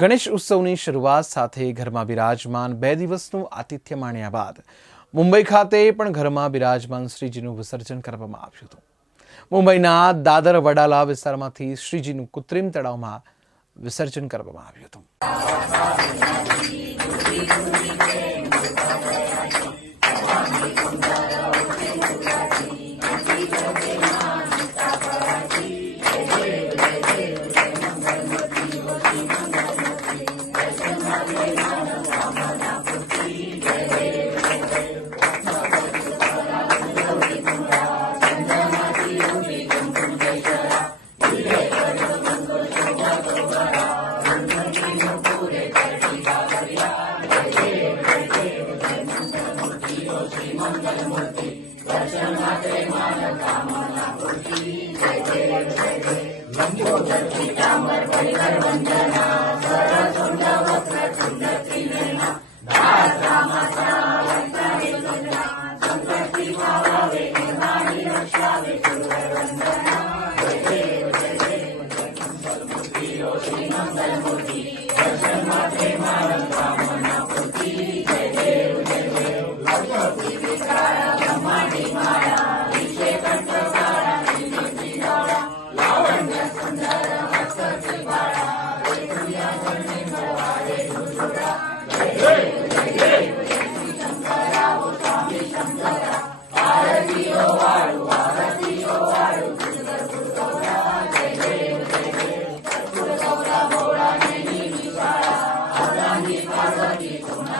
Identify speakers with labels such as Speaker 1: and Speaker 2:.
Speaker 1: ગણેશ ઉત્સવની શરૂઆત સાથે ઘરમાં બિરાજમાન બે દિવસનું આતિથ્ય માણ્યા બાદ મુંબઈ ખાતે પણ ઘરમાં બિરાજમાન શ્રીજીનું વિસર્જન કરવામાં આવ્યું હતું. મુંબઈના દાદર વડાલા વિસ્તારમાંથી શ્રીજીનું કૃત્રિમ તળાવમાં વિસર્જન કરવામાં આવ્યું હતું.
Speaker 2: मंगोदर पीताम्बर परिकर वंदना Mother,